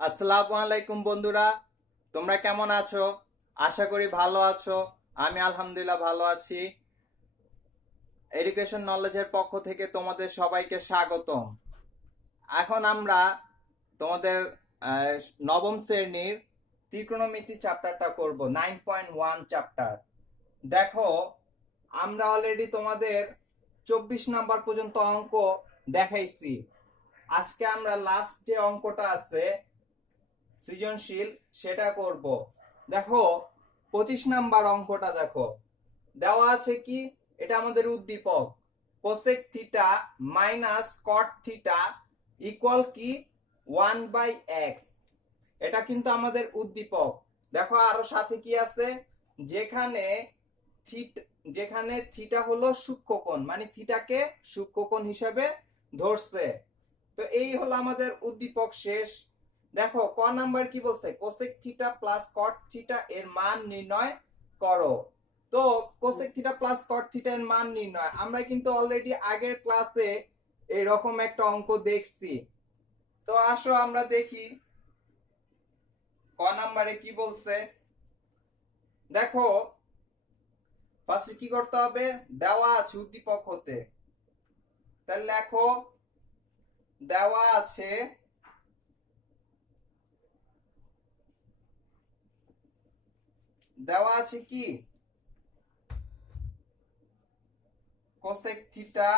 আসসালামু আলাইকুম বন্ধুরা, তোমরা কেমন আছো? আশা করি ভালো আছো। আমি আলহামদুলিল্লাহ ভালো আছি। এডুকেশন নলেজের পক্ষ থেকে তোমাদের সবাইকে স্বাগতম। এখন আমরা তোমাদের আহ, নবম শ্রেণীর ত্রিকোণমিতি চ্যাপ্টারটা করব, 9.1 চ্যাপ্টার। দেখো, আমরা অলরেডি তোমাদের 24 নাম্বার পর্যন্ত অঙ্ক দেখাইছি। আজকে আমরা লাস্ট যে অঙ্কটা আছে সৃজনশীল সেটা করব। দেখো, 25 নাম্বার অঙ্কটা দেখো, দেওয়া আছে কি, এটা আমাদের উদ্দীপক cosec theta minus cot theta equal কি 1/x। এটা কিন্তু আমাদের উদ্দীপক। দেখো আরো সাথে কি আছে, যেখানে যেখানে থিটা হলো সূক্ষ্মকোণ, মানে থিটাকে সূক্ষ্মকোণ হিসেবে ধরছে। তো এই হলো আমাদের উদ্দীপক শেষ। দেখো ক নাম্বার কি বলছে, cosec theta plus cot theta এর মান নির্ণয় করো। তো cosec theta plus cot theta এর মান নির্ণয় আমরা কিন্তু অলরেডি আগের ক্লাসে এইরকম একটা অঙ্ক দেখছি। তো আসো আমরা দেখি ক নাম্বারে কি বলছে। দেখো ফার্স্টে কি করতে হবে, দেওয়া আছে উদ্দীপক হতে, তাহলে লেখো দেওয়া আছে কি cosec theta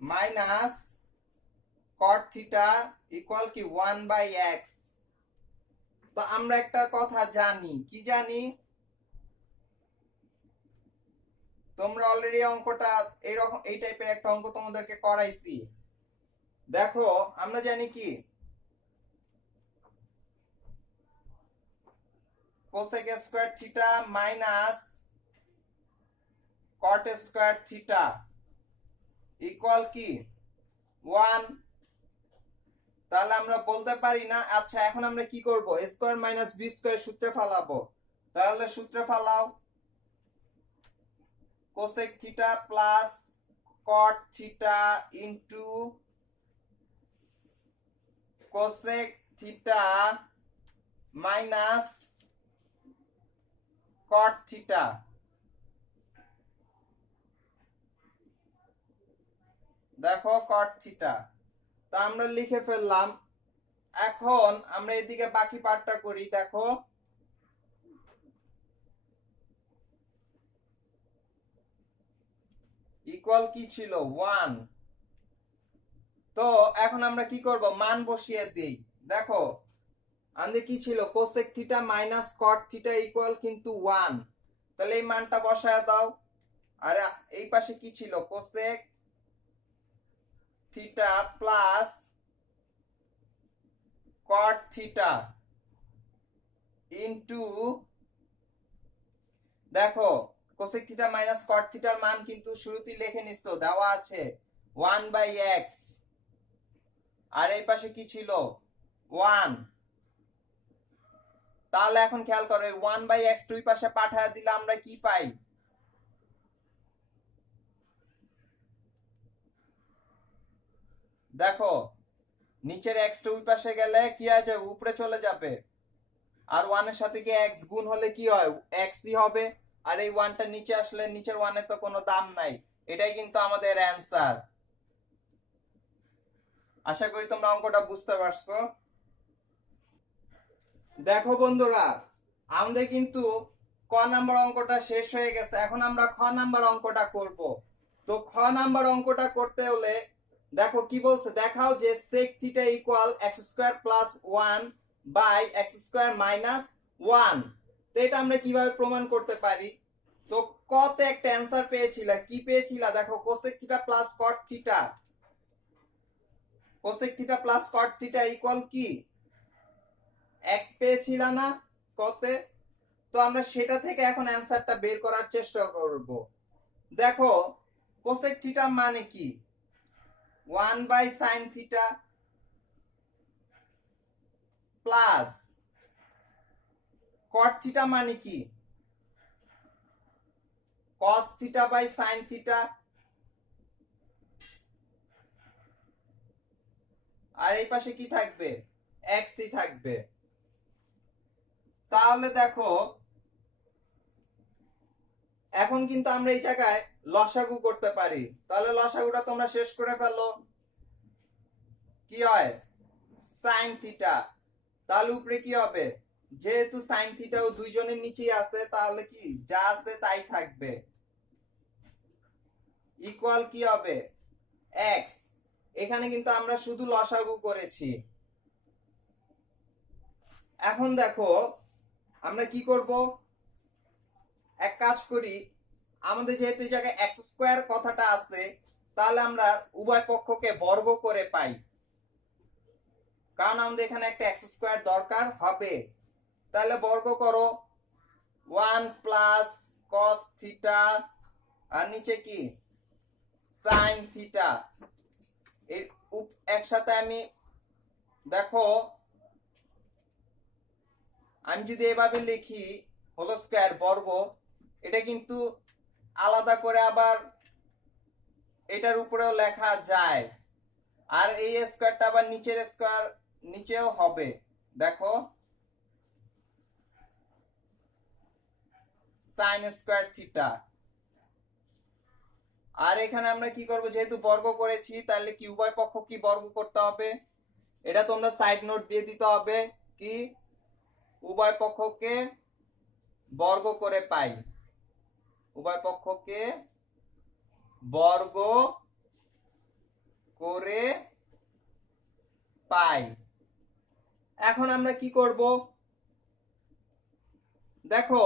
minus cot theta equal কি 1/x। তো আমরা একটা কথা জানি, কি জানি, তোমরা অলরেডি অঙ্কটা এইরকম এই টাইপের একটা অঙ্ক তোমাদেরকে করাইছি। দেখো আমরা জানি কি কোসেক স্কয়ার থিটা মাইনাস কট স্কয়ার থিটা ইকুয়াল কি 1। তাহলে আমরা বলতে পারি না। আচ্ছা এখন আমরা কি করব, স্কয়ার মাইনাস বি স্কয়ার সূত্রে ফালাবো। তাহলে সূত্রে ফালাও, cosec theta plus cot theta into cosec theta minus cot theta. দেখো কট থিটা, তা আমরা লিখে ফেললাম। এখন আমরা এদিকে বাকি পার্টটা করি। দেখো ইকুয়াল কি ছিল 1। তো এখন আমরা কি করব, মান বসিয়ে দিই। দেখো আমাদের কি ছিল, cosec theta minus cot theta equal কিন্তু 1। তাহলে এই মানটা বসায় দাও। আর এই পাশে কি ছিল, cosec theta plus cot theta into, দেখো কোসেক থিটা মাইনাস কট থিটার মান কিন্তু শুরুতেই লিখে নিছো, দেওয়া আছে 1/x। আর এই পাশে কি ছিল 1। তাহলে এখন খেয়াল করো, 1/x দুই পাশে পাঠায় দিলে আমরা কি পাই, দেখো নিচের x টা ওই পাশে গেলে কি হয়ে যাবে, উপরে চলে যাবে। আর 1 এর সাথে কি x গুণ হলে কি হয়, x ই হবে। আর এই 1 টা নিচে আসলে নিচের 1 এর তো কোনো দাম নাই। এটাই কিন্তু আমাদের অ্যানসার। আশা করি তোমরা অঙ্কটা বুঝতে পারছো। দেখো বন্ধুরা, আমাদের কিন্তু ক নাম্বার অঙ্কটা শেষ হয়ে গেছে। এখন আমরা খ নাম্বার অঙ্কটা করব। তো খ নাম্বার অঙ্কটা করতে হলে দেখো কি বলছে, দেখাও যে sec theta equal x square plus 1 by x square minus 1। তো এটা আমরা কিভাবে প্রমাণ করতে পারি। তো কতে একটা অ্যানসার পেয়েছিলা, কি পেয়েছিলা, দেখো cosec theta plus cot theta, cosec theta plus cot theta equal কি x পেয়েছিলা না কতে। তো আমরা সেটা থেকে এখন অ্যানসারটা বের করার চেষ্টা করব। দেখো কোসেক থিটা মানে কি, 1/sin theta plus cot theta মানে কি cos theta by sin theta. আর এই পাশে কি থাকবে, এক্সই থাকবে। তাহলে দেখো এখন কিন্তু আমরা এই জায়গায় লসাগু করতে পারি। তাহলে লসাগুটা তোমরা শেষ করে ফেলো। কি হয়, সাইন থিটা। তাহলে উপরে কি হবে, যেহেতু সাইন থিটাও দুইজনের নিচেই আছে, তাহলে কি যা আছে তাই থাকবে। ইকুয়াল কি হবে, এক্স। এখানে কিন্তু আমরা শুধু লসাগু করেছি। এখন দেখো আমরা কি করব, এক কাজ করি, আমাদের যেহেতু এই জায়গায় এক্স স্কোয়ার কথাটা আছে, তাহলে আমরা উভয় পক্ষকে বর্গ করে পাই, কারণ আমাদের এখানে একটা এক্স স্কোয়ার দরকার হবে। তাহলে বর্গ করো, 1 প্লাস কস থিটা আর নিচে কি সাইন থিটা। একসাথে আমি দেখো, আমি যদি এভাবে লিখি হোল স্কোয়ার বর্গ, এটা কিন্তু আলাদা করে আবার এটার উপরেও লেখা যায়, আর এই স্কোয়ারটা আবার নিচের স্কোয়ার নিচেও হবে। দেখো সাইন স্কোয়ার থিটা। আর এখানে আমরা কি করব, যেহেতু বর্গ করেছি তাহলে কি উভয় পক্ষ কি বর্গ করতে হবে, এটা তোমরা সাইড নোট দিয়ে দিতে হবে, কি উভয় পক্ষকে বর্গ করে পাই, উভয় পক্ষকে বর্গ করে পাই। এখন আমরা কি করব, দেখো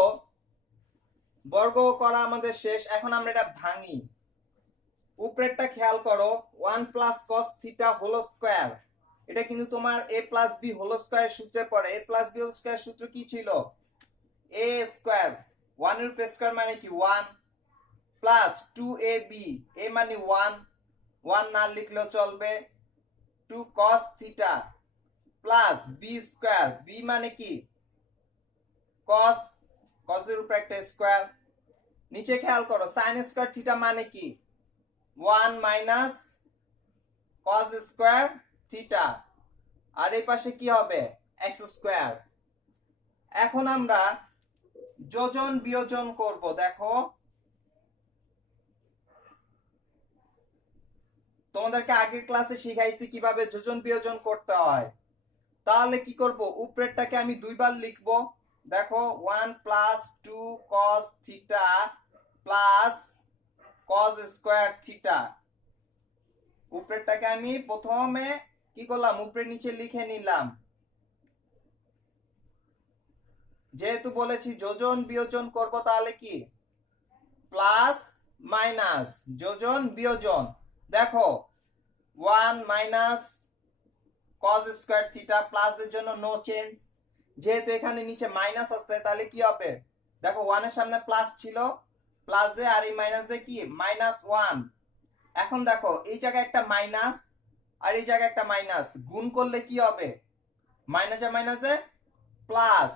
বর্গ করা আমাদের শেষ। এখন আমরা এটা ভাঙি, উপরেরটা খেয়াল করো, 1 plus cos theta whole square, এটা কিন্তু তোমার a প্লাস বি হোল স্কোয়ারের সূত্রে পড়ে। a plus B whole square সূত্র কি ছিল, a স্কোয়ার, 1 এর উপর স্কোয়ার মানে কি 1, প্লাস 2ab, a মানে 1, 1 না লিখলেও চলবে, 2 cos theta plus b square, b মানে কি cos, cos এর উপর একটা স্কোয়ার। নিচে খেয়াল করো sin স্কোয়ার থিটা মানে কি 1 মাইনাস cos স্কোয়ার থিটা, আর এই পাশে কি হবে x স্কোয়ার। এখন আমরা যোজন বিয়োজন করব। দেখো তোমাদেরকে আগের ক্লাসে শিখাইছি কিভাবে যোজন বিয়োজন করতে হয়। তাহলে কি করব, উপরেরটাকে আমি দুইবার লিখবো। দেখো 1 plus 2 cos theta plus cos square theta. উপরেরটাকে আমি প্রথমে কি করলাম, উপরে নিচে লিখে নিলাম। যেহেতু বলেছি যোজন বিয়োজন করব, তাহলে কি প্লাস মাইনাস যোজন বিয়োজন। দেখো 1 minus cos square theta, plus এর জন্য নো চেঞ্জ, যেহেতু এখানে নিচে মাইনাস আছে তাহলে কি হবে, দেখো 1 এর সামনে প্লাস ছিল, প্লাসে আর এই মাইনাসে কি -1। এখন দেখো এই জায়গায় একটা মাইনাস আর এই জায়গায় একটা মাইনাস, গুণ করলে কি হবে, মাইনাসে মাইনাসে প্লাস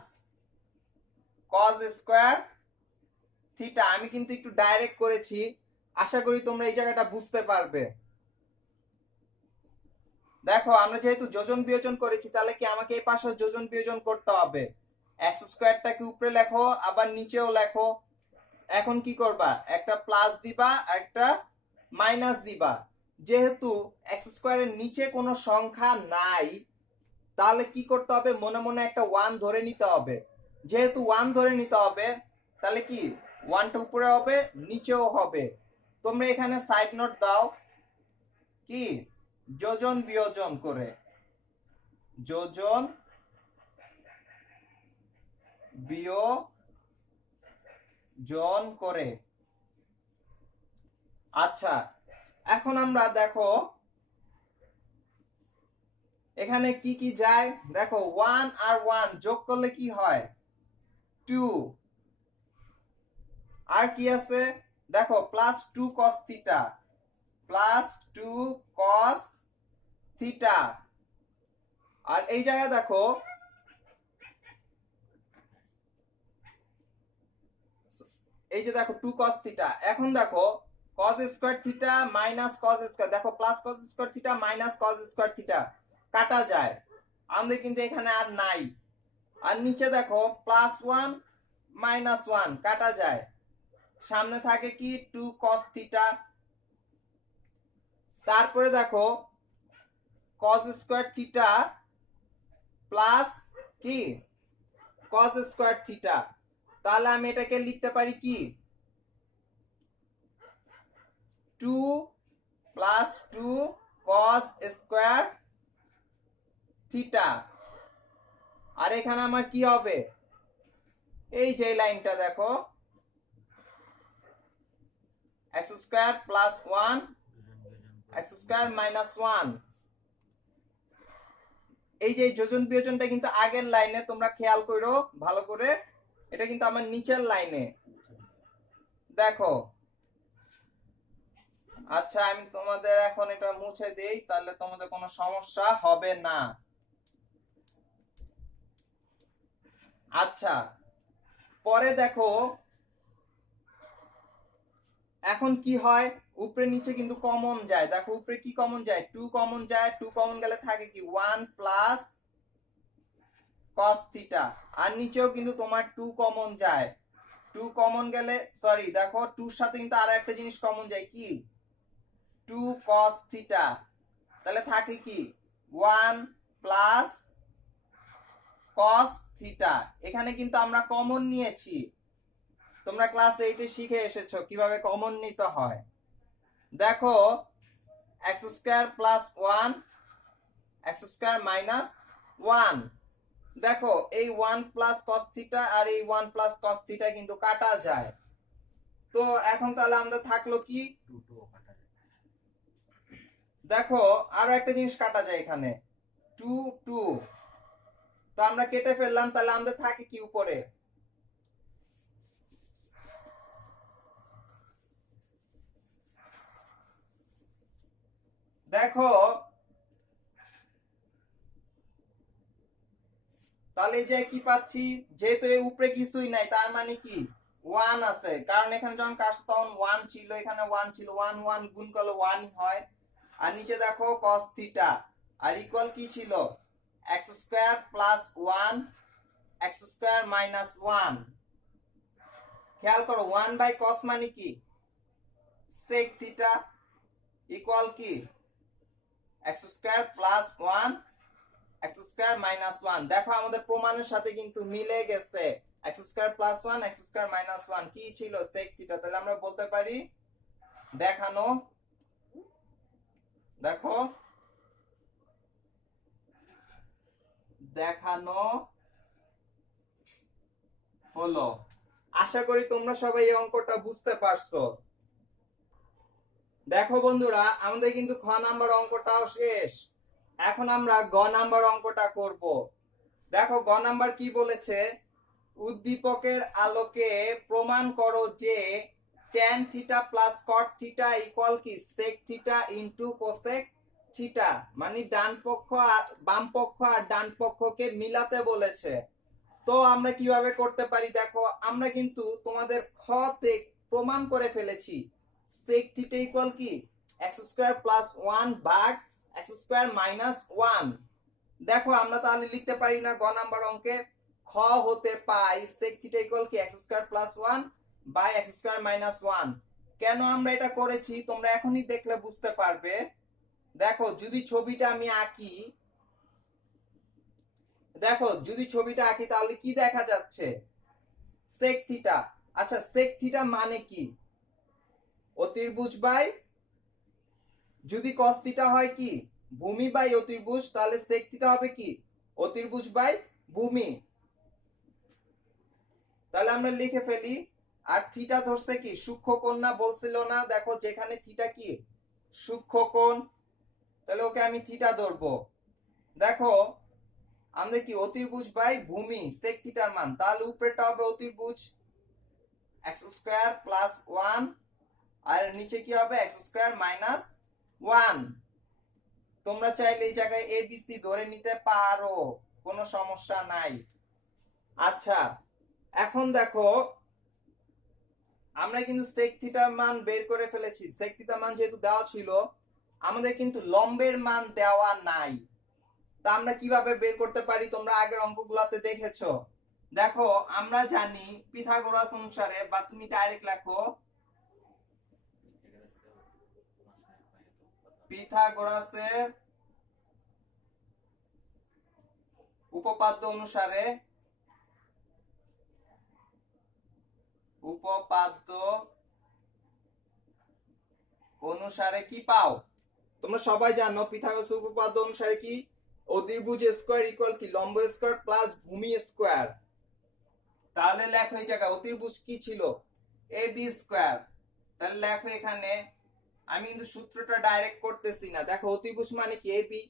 cos স্কয়ার থিটা। আমি কিন্তু একটু ডাইরেক্ট করেছি, আশা করি তোমরা এই জায়গাটা বুঝতে পারবে। দেখো আমরা যেহেতু যোজন বিয়োজন করেছি, তাহলে কি আমাকে এই পাশে যোজন বিয়োজন করতে হবে। x স্কয়ারটাকে উপরে লেখো আবার নিচেও লেখো। এখন কি করবা, একটা প্লাস দিবা আর একটা মাইনাস দিবা। যেহেতু x স্কয়ারের নিচে কোনো সংখ্যা নাই, তাহলে কি করতে হবে, মনে মনে একটা 1 ধরে নিতে হবে। যেহেতু 1 ধরে নিতে হবে, তাহলে কি 1টা উপরে হবে নিচেও হবে। তোমরা এখানে সাইড নোট দাও, কি যোজন বিয়োজন করে, যোজন বিয়োজন করে। আচ্ছা এখন আমরা দেখো এখানে কি কি যায়, দেখো 1 আর 1 যোগ করলে কি হয় 2, আর কি আছে দেখো plus 2 cos theta, plus 2 cos theta. আর এই জায়গায় দেখো এই যে দেখো 2 cos থিটা। এখন দেখো cos square theta minus cos square, দেখো plus cos square theta minus cos square theta, কাটা যায়, আমাদের কিন্তু এখানে আর নাই। আর নিচে দেখো +1 -1 কাটা যায়, সামনে থাকে কি 2 cos থিটা। তারপরে দেখো cos স্কয়ার থিটা প্লাস কি cos স্কয়ার থিটা, তাহলে আমি এটাকে লিখতে পারি কি 2 + 2 cos স্কয়ার থিটা। আর এখানে আমার কি হবে, এই যে লাইনটা দেখো x square plus 1 x square minus 1, এই যে যোজন বিয়োজনটা কিন্তু আগের লাইনে, তোমরা খেয়াল করো ভালো করে, এটা কিন্তু আমার নিচের লাইনে দেখো। আচ্ছা আমি তোমাদের এখন এটা মুছে দেই, তাহলে তোমাদের কোনো সমস্যা হবে না। আচ্ছা পরে দেখো এখন কি হয়, উপরে নিচে কিন্তু কমন যায়, দেখো উপরে কি কমন যায় 2 কমন যায়, 2 কমন গেলে থাকে কি 1 প্লাস cos থিটা। আর নিচেও কিন্তু তোমার 2 কমন যায়, 2 কমন গেলে সরি দেখো 2 এর সাথে কিন্তু আরো একটা জিনিস কমন যায় কি 2 cos থিটা, তাহলে থাকে কি 1 প্লাস cos থিটা। এখানে কিন্তু আমরা কমন নিয়েছি, তোমরা ক্লাস 8 এ শিখে এসেছো কিভাবে কমন নিতে হয়। দেখো x square plus 1 x square minus 1, দেখো এই 1 প্লাস cos থিটা আর এই 1 প্লাস cos থিটা কিন্তু কাটা যায়। তো এখন তাহলে আমাদের থাকলো কি, দেখো আরো একটা জিনিস কাটা যায় এখানে 2 2, তো আমরা কেটে ফেললাম, তাহলে আমাদের থাকে কি উপরে দেখো, তাহলে এই যে কি পাচ্ছি, যেহেতু এই উপরে কিছুই নাই তার মানে কি 1 আছে, কারণ এখানে যখন কাটছে তখন 1 ছিল, এখানে 1 ছিল, 1 1 গুণ করলে 1 হয়। আর নিচে দেখো cos থিটা আর ইকুয়াল কি ছিল x square plus 1 x square minus 1। খেয়াল করো 1 বাই cos মানে কি sec থিটা ইকুয়াল কি x square plus 1 x square minus 1। দেখো আমাদের প্রমাণের সাথে কিন্তু মিলে গেছে, x square plus 1 x square minus 1 কি ছিল sec থিটা, তাহলে আমরা বলতে পারি দেখানো। দেখো দেখানো হলো। আশা করি তোমরা সবাই এই অঙ্কটা বুঝতে পারছো। দেখো বন্ধুরা আমাদের কিন্তু খ নাম্বার অঙ্কটাও শেষ, এখন আমরা গ নাম্বার অঙ্কটা করব। দেখো গ নাম্বার কি বলেছে, উদ্দীপকের আলোকে প্রমাণ করো যে tan theta plus cot theta equal কি sec theta into cosec theta, মানে ডান পক্ষ আর বাম পক্ষ আর ডান পক্ষকে মিলাতে বলেছে। তো আমরা কিভাবে করতে পারি, দেখো আমরা কিন্তু তোমাদের খ তে প্রমাণ করে ফেলেছি sec থিটা ইকুয়াল কি x স্কয়ার প্লাস 1 ভাগ x স্কয়ার মাইনাস 1। দেখো আমরা তাহলে লিখতে পারি না গ নাম্বার অঙ্কে খ হতে পাই sec থিটা ইকুয়াল কি x square plus 1 by x square minus 1। কেন আমরা এটা করেছি তোমরা এখনই দেখলে বুঝতে পারবে। দেখো যদি ছবিটা আমি আঁকি, দেখো যদি ছবিটা আঁকি তাহলে কি দেখা যাচ্ছে sec থিটা। আচ্ছা sec থিটা মানে কি অতির্ভুজ বাই, যদি cos থিটা হয় কি ভূমি বাই অতির্ভুজ, তাহলে sec থিটা হবে কি অতির্ভুজ বাই ভূমি। তাহলে আমরা লিখে ফেলি। আর থিটা ধরছে কি সূক্ষ্মকোণ না বলছিল না, দেখো যেখানে থিটা কি সূক্ষ্মকোণ, তাহলে ওকে আমি থিটা ধরবো। দেখো আমাদের কি অতির্ভুজ বাই ভূমি sec থিটার মান, তাহলে উপরেটা হবে অতির্ভুজ x স্কয়ার প্লাস 1 আর নিচে কি হবে x স্কয়ার মাইনাস 1। তোমরা চাইলে এই জায়গায় a b c ধরে নিতে পারো, কোনো সমস্যা নাই। আচ্ছা এখন দেখো আমরা কিন্তু sec থিটার মান বের করে ফেলেছি, sec থিটার মান যেহেতু দেওয়া ছিল, আমাদের কিন্তু লম্বের মান দেওয়া নাই। তা আমরা কিভাবে বের করতে পারি তোমরা আগের অঙ্কগুলোতে দেখেছো। দেখো আমরা জানি পিথাগোরাস অনুসারে, বা তুমি ডাইরেক্ট লেখো পিথাগোরাসের উপপাদ্য অনুসারে, উপপাদ্য অনুসারে কি পাও? তোমরা সবাই জানো পিথাগোরাসের উপপাদ্য অনুসারে কি, অতিভুজ স্কয়ার ইকুয়াল কি লম্ব স্কয়ার প্লাস ভূমি স্কয়ার। তাহলে লেখো এই জায়গায় অতিভুজ কি ছিল, এ বি স্কয়ার। তাহলে লেখো এখানে, আমি কিন্তু সূত্রটা ডাইরেক্ট করতেছি না। দেখো অতিভুজ মানে কি এ বি,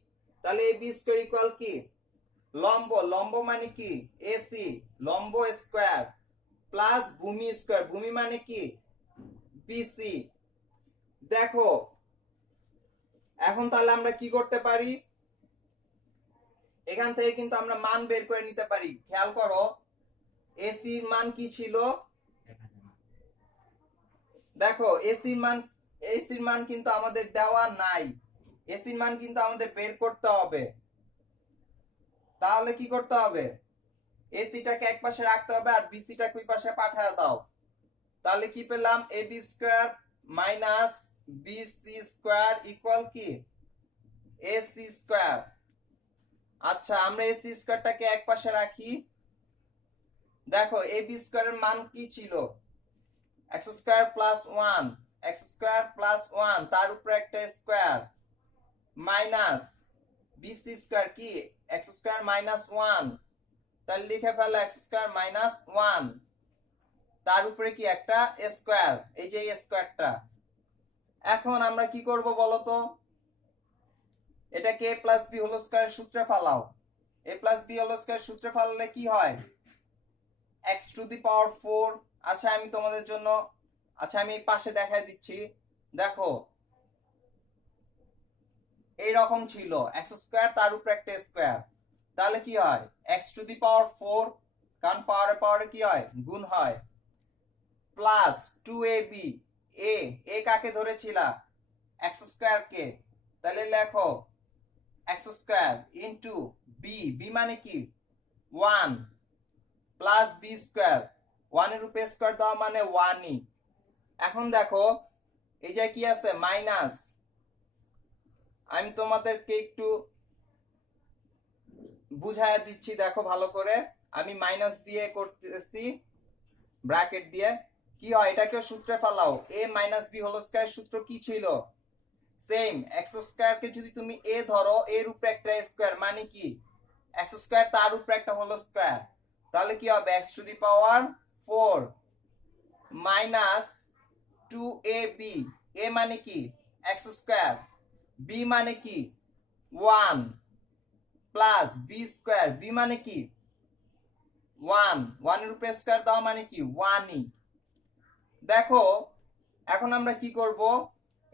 তাহলে এ বি স্কয়ার ইকুয়াল কি লম্ব, লম্ব মানে কি এসি, লম্ব স্কয়ার প্লাস ভূমি স্কয়ার, ভূমি মানে কি বিসি। দেখো এখন তাহলে আমরা কি করতে পারি, এখান থেকে কিন্তু আমরা মান বের করে নিতে পারি। খেয়াল করো এসির মান কি ছিল, দেখো এসির মান কিন্তু আমাদের দেওয়া নাই, এসির মান কিন্তু আমাদের বের করতে হবে। তাহলে কি করতে হবে, এসিটাকে এক পাশে রাখতে হবে আর বিসিটাকে ওই পাশে পাঠিয়ে দাও। তাহলে কি পেলাম, A B square minus BC square equal কি এসি স্কয়ার। আচ্ছা আমরা এসি স্কয়ারটাকে এক পাশে রাখি। দেখো এ বি স্কয়ারের মান কি ছিল, x square plus 1, x square plus 1 তার উপরে একটা স্কয়ার মাইনাস বিসি স্কয়ার কি এক্স স্কয়ার মাইনাস 1, তাহলে লিখে ফেলো এক্স স্কয়ার মাইনাস 1 তার উপরে কি একটা স্কয়ার, এই যে এই স্কয়ারটা। এখন আমরা কি করব বলো তো, এটাকে a প্লাস বি হোল স্কয়ারের সূত্রে ফালাও। a প্লাস বি হোল স্কয়ারের সূত্রে ফালালে কি হয়, x টু দি পাওয়ার 4। আচ্ছা আমি তোমাদের জন্য, আচ্ছা আমি পাশে দেখাই দিচ্ছি। দেখো এই রকম ছিল x স্কয়ার তার উপরে একটা স্কয়ার, তাহলে কি হয় x টু দি পাওয়ার 4, কারণ পাওয়ারে পাওয়ারে কি হয় গুণ হয়, প্লাস 2ab, a কাকে ধরেছিলা x স্কয়ার কে, তাহলে লেখো x স্কয়ার ইনটু b মানে কি 1 প্লাস b স্কয়ার, 1 এর উপরে স্কয়ার দাও মানে 1ই। এখন দেখো এই যে কি আছে মাইনাস, আমি তোমাদেরকে একটু বুঝায় দিচ্ছি, দেখো ভালো করে। আমি মাইনাস দিয়ে করতেছি ব্র্যাকেট দিয়ে, কি হয় এটাকে সূত্রে ফেলাও, a minus B whole square সূত্র কি ছিল, সেম এক্স স্কয়ার কে যদি তুমি a ধরো, এর উপরে একটা স্কয়ার মানে কি এক্স স্কয়ার তার উপরে একটা হোল স্কয়ার, তাহলে কি হবে x to the power 4 minus 2ab, a মানে কি x স্কয়ার, b মানে কি 1 প্লাস b স্কয়ার, b মানে কি 1, 1 এর উপরে স্কয়ার দাও মানে কি 1ই। দেখো এখন আমরা কি করব,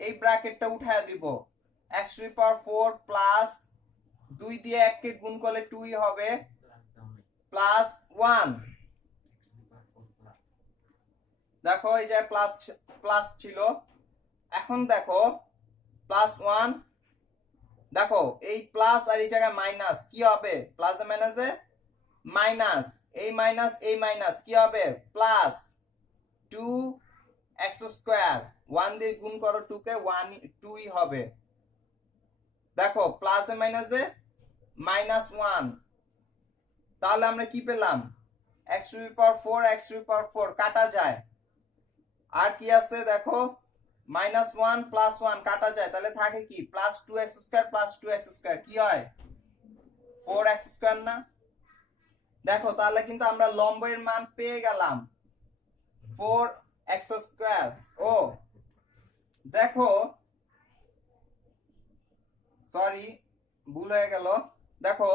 এই ব্র্যাকেটটা উঠায় দিব, x to the power 4 plus 2 দিয়ে 1 কে গুণ করলে 2ই হবে প্লাস 1। দেখো এই যে প্লাস প্লাস ছিল, এখন দেখো প্লাস 1, দেখো এই প্লাস আর এই জায়গায় মাইনাস, কি হবে প্লাসে মাইনাসে মাইনাস, এই মাইনাস কি হবে প্লাস 2x স্কয়ার, 1 দিয়ে গুণ করো 2 কে 2ই হবে। দেখো প্লাসে মাইনাসে মাইনাস 1, তাহলে আমরা কি পেলাম x to the power 4, x to the power 4 কাটা যায়, আর কি আছে দেখো মাইনাস 1 প্লাস 1 কাটা যায়, তাহলে থাকে কি plus 2x square plus 2x square কি হয় 4x স্কয়ার না। দেখো তাহলে কিন্তু আমরা লম্বের মান পেয়ে গেলাম 4x স্কয়ার। ও দেখো সরি ভুল হয়ে গেল, দেখো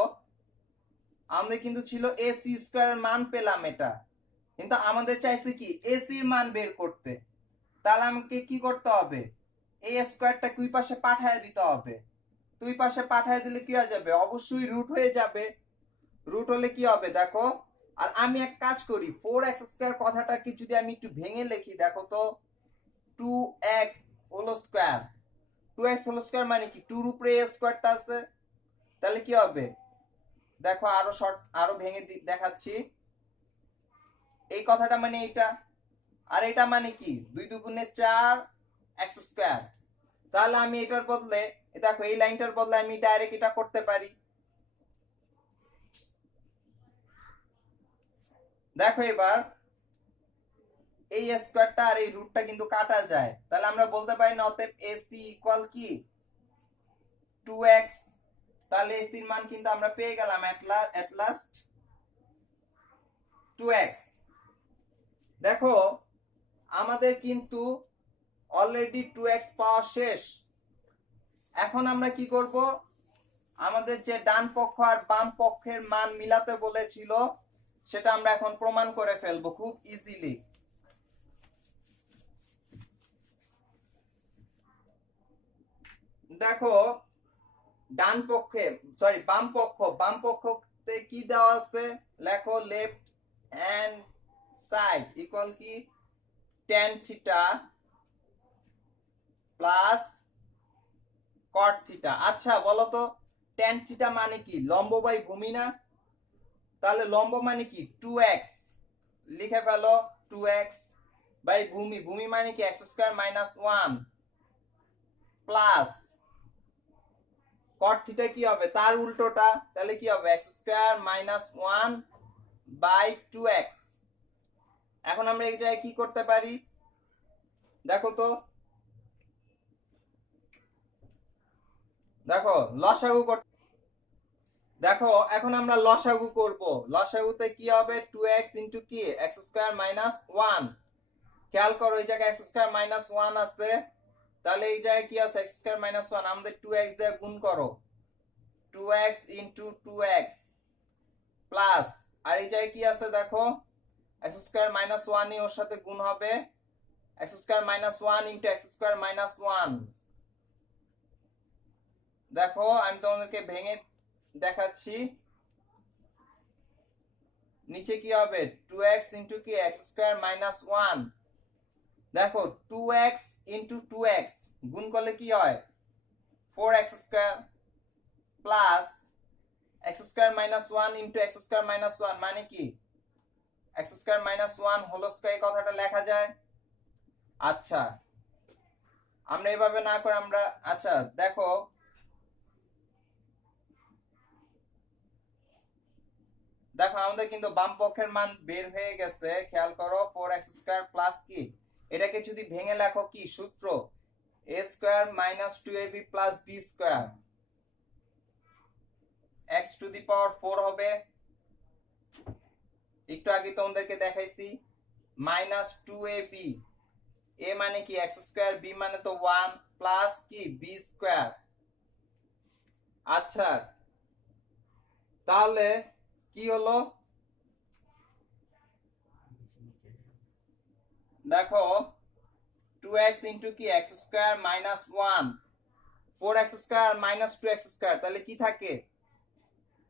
আমাদের কিন্তু ছিল এসি স্কয়ারের মান পেলাম এটা, কিন্তু আমাদের চাইছে কি এসির মান বের করতে। তাহলে আমাকে কি করতে হবে, এই স্কয়ারটা দুই পাশে পাঠিয়ে দিতে হবে। দুই পাশে পাঠিয়ে দিলে কি হয়ে যাবে, অবশ্যই রুট হয়ে যাবে। রুট হলে কি হবে দেখো, আর আমি এক কাজ করি 4x স্কয়ার কথাটাকে যদি আমি একটু ভেঙে লিখি, দেখো তো 2x whole square, 2x whole square মানে কি 2 এর উপরে a স্কয়ারটা আছে, তাহলে কি হবে দেখো আরো শর্ট আরো ভেঙে দেখাচ্ছি। এই কথাটা মানে এটা, আর এটা মানে কি 2 দুগুণে 4 এক্স স্কয়ার। তাহলে আমি এটার বদলে দেখো এই লাইনটার বদলে আমি ডাইরেক্ট এটা করতে পারি। দেখো এবার এই স্কয়ারটা আর এই রুটটা কিন্তু কাটা যায়, তাহলে আমরা বলতে পারি না অতএব এসি ইকুয়াল কি 2x। তাহলে এসি এর মান কিন্তু আমরা পেয়ে গেলাম এট লাস্ট 2x। দেখো আমাদের কিন্তু অলরেডি 2x পাওয়া শেষ। এখন আমরা কি করব, আমাদের যে ডান পক্ষ আর বাম পক্ষের মান মিলাতে বলেছিল সেটা আমরা এখন প্রমাণ করে ফেলবো খুব ইজিলি। দেখো ডান পক্ষে বাম পক্ষতে কি দেওয়া আছে, লেখো লেফট হ্যান্ড সাইড ইকুয়াল কি tan theta plus cot theta. আচ্ছা বলো তো tan থিটা মানে কি, লম্ব বাই ভূমি না? তাহলে লম্ব মানে কি 2x, লিখে ফেলো 2x বাই ভূমি, ভূমি মানে কি x square minus 1 plus cot theta কি হবে তার উল্টোটা, তাহলে কি হবে x square minus 1 by 2x। এখন আমরা এই জায়গায় কি করতে পারি দেখো তো, দেখো লসাগু করতে, দেখো এখন আমরা লসাগু করব। লসাগুতে কি হবে 2x ইনটু কি x স্কয়ার মাইনাস 1। খেয়াল করো এই জায়গায় x স্কয়ার মাইনাস 1 আছে, তাহলে এই জায়গায় কি আছে x স্কয়ার মাইনাস 1, আমাদের 2x দিয়ে গুণ করো 2x ইনটু 2x প্লাস, আর এই জায়গায় কি আছে দেখো x স্কয়ার মাইনাস 1 ই ওর সাথে গুণ হবে x square minus 1 into x square minus 1। দেখো আমি তোমাদেরকে ভেঙে দেখাচ্ছি, নিচে কি হবে 2x ইনটু কি x স্কয়ার মাইনাস 1। দেখো 2x ইনটু 2x গুণ করলে কি হয় 4x square plus x square minus 1 into x square minus 1 মানে কি x square minus 1 whole square, কথাটা লেখা যায়। আচ্ছা আমরা এভাবে না করে আমরা, আচ্ছা দেখো দেখো আমাদের কিন্তু বাম পক্ষের মান বের হয়ে গেছে, খেয়াল করো 4x স্কয়ার প্লাস কি, এটাকে যদি ভেঙে লেখো কি সূত্র a square minus 2ab plus b square, x to the power 4 হবে, একটু আগে তোমাদেরকে দেখাইছি মাইনাস 2ab, a মানে কি x স্কয়ার, b মানে তো 1 প্লাস কি b স্কয়ার। আচ্ছা তাহলে কি হলো দেখো 2x ইনটু কি x square minus 1 4x square minus 2x square, তাহলে কি থাকে,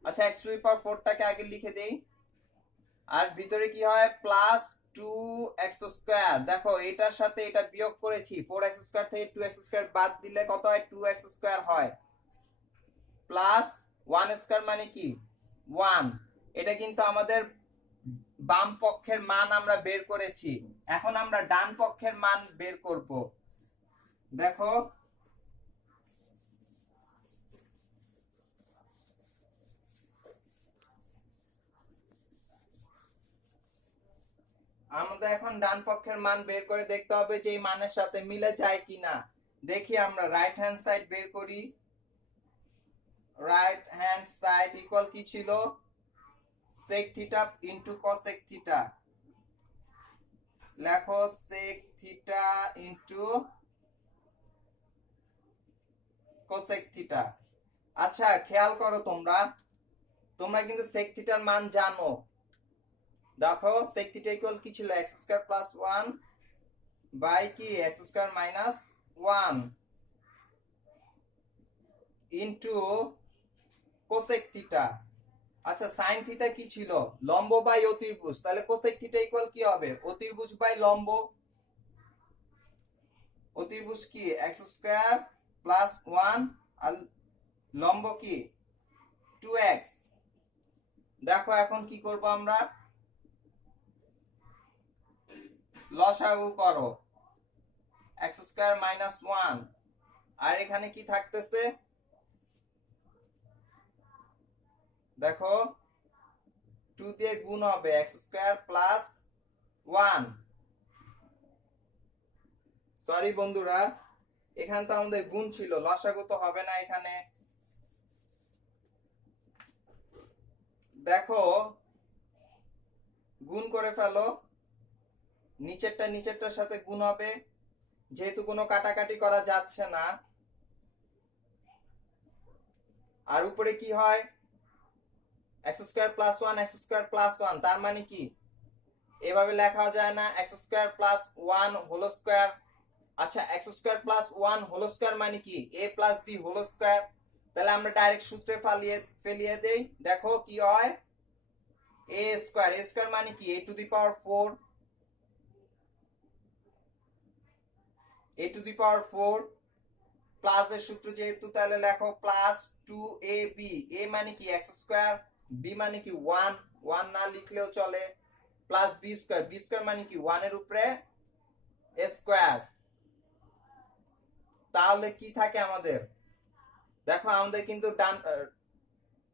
আচ্ছা x টু দি পাওয়ার 4 টাকে আগে লিখে দেই, আর ভিতরে কি হয় প্লাস 2x স্কয়ার। দেখো এটার সাথে এটা বিয়োগ করেছি, 4x স্কয়ার থেকে 2x স্কয়ার বাদ দিলে কত হয় 2x স্কয়ার হয়, প্লাস 1 স্কয়ার মানে কি 1। এটা কিন্তু আমাদের বাম পক্ষের মান আমরা বের করেছি, এখন আমরা ডান পক্ষের মান বের করব। দেখো আমাদের এখন ডান পক্ষের মান বের করে দেখতে হবে যে এই মানের সাথে মিলে যায় কিনা। দেখি আমরা রাইট হ্যান্ড সাইড বের করি, রাইট হ্যান্ড সাইড ইকুয়াল কি ছিল sec theta into cosec theta, লেখো sec theta into cosec theta. আচ্ছা খেয়াল করো তোমরা তোমরা কিন্তু sec থিটার মান জানো, দেখো sec থিটা ইকুয়াল কি ছিল x স্কয়ার প্লাস 1 বাই কি x square minus 1 into cosec theta. আচ্ছা sin থিটা কি ছিল লম্ব বাই অতিভুজ, তাহলে cosec থিটা ইকুয়াল কি হবে অতিভুজ বাই লম্ব, অতিভুজ কি x স্কয়ার প্লাস 1 আর লম্ব কি 2x। দেখো এখন কি করব আমরা, লসাগু করো এক্স স্কয়ার মাইনাস 1, আর এখানে কি থাকতেছে দেখো 2 দিয়ে গুণ হবে এক্স স্কয়ার প্লাস 1। সরি বন্ধুরা, এখানে তো আমাদের গুণ ছিল, লসাগু তো হবে না এখানে। দেখো গুণ করে ফেলো, নিচেরটার সাথে গুণ হবে, যেহেতু কোনো কাটাকাটি করা যাচ্ছে না। আর উপরে কি হয় x square plus 1 x square plus 1, তার মানে কি এভাবে লেখা যায় না x square plus 1 whole square. আচ্ছা x square plus 1 whole square মানে কি A plus B whole square. তাহলে আমরা ডাইরেক্ট সূত্রে ফেলিয়ে দেই। দেখো কি হয় এ স্কয়ার মানে কি A to the power 4, A to the power 4 plus এর সূত্র যেহেতু তাহলে লেখো প্লাস 2ab, এ মানে কি এক্স স্কয়ার, বি মানে কি 1, 1 না লিখলেও চলে, প্লাস বি স্কয়ার মানে কি 1 এর উপরে স্কয়ার। তাহলে কি থাকে আমাদের, দেখো আমাদের কিন্তু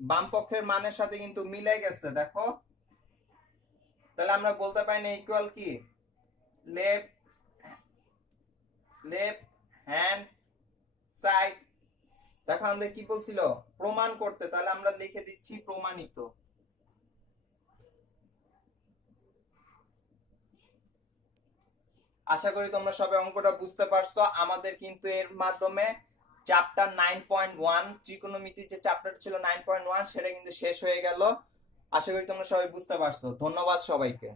বাম পক্ষের মানের সাথে কিন্তু মিলে গেছে দেখো। তাহলে আমরা বলতে পারি না ইকুয়াল কি লেফট হ্যান্ড সাইড। দেখো আমাদের কি বলছিল প্রমাণ করতে, তাহলে আমরা লিখে দিচ্ছি প্রমাণিত। আশা করি তোমরা সবাই অঙ্কটা বুঝতে পারছো। আমাদের কিন্তু এর মাধ্যমে চ্যাপ্টার 9.1 ত্রিকোণমিতি যে চ্যাপ্টারটা ছিল 9.1 সেটা কিন্তু শেষ হয়ে গেল। আশা করি তোমরা সবাই বুঝতে পারছো। ধন্যবাদ সবাইকে।